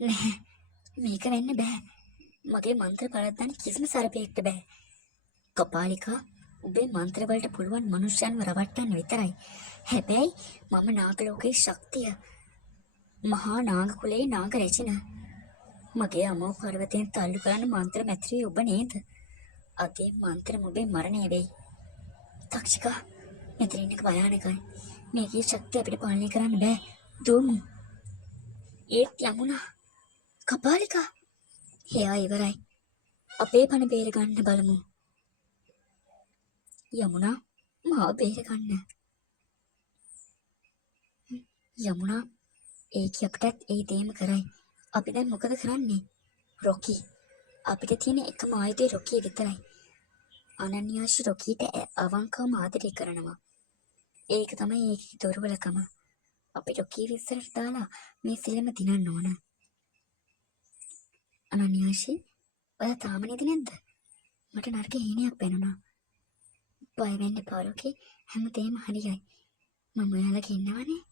නැහැ. මේක වෙන්න බෑ. මගේ මන්ත්‍ර පළද්දන්න කිසිම සර්පයෙක්ට බෑ. කපාලිකා, ඔබේ මන්ත්‍ර වලට පුළුවන් මනුෂ්‍යයන්ව රවට්ටන්න විතරයි. හැබැයි මම නාග ලෝකේ ශක්තිය. මහා නාග කුලේ නාග රැජින. මගේ අමෝ පර්වතයෙන් තල්ලු කරන්න මන්ත්‍ර මැතිරිය ඔබ නේද? අදේ මන්ත්‍ර ඔබේ මරණය වෙයි. තක්ෂිකා, මෙතන ඉන්න එක භයානකයි. මේකේ ශක්තිය අපිට පාලනය කරන්න බෑ. දුමු. ඒත් යමුනා. කපාලිකා, එයා ඉවරයි. අපේ පණ බේර ගන්න බලමු. යමුනා, මාව බේර ගන්න. යමුනා, ඒක අපිටත් ඒ දේම කරයි. අපි දැන් මොකද කරන්නේ? රොකි. අපිට තියෙන එකම ආයුධය රොකී විතරයි. අනන්‍යාශි රොකීට අවංකවම ආදරය කරනවා. ඒක තමයි ඒකේ දුර්වලකම. අපි රොකී විස්සරට දාලා මේ සිලම දිනන්න ඕන. අනන්‍යාශි, ඔයා තාම නේද නැද්ද? මට නරක හීනයක් පෙනුණා. බය වෙන්න එපා රොකී. හැමදේම හරියයි. මම ඔයාලගේ ඉන්නවනේ.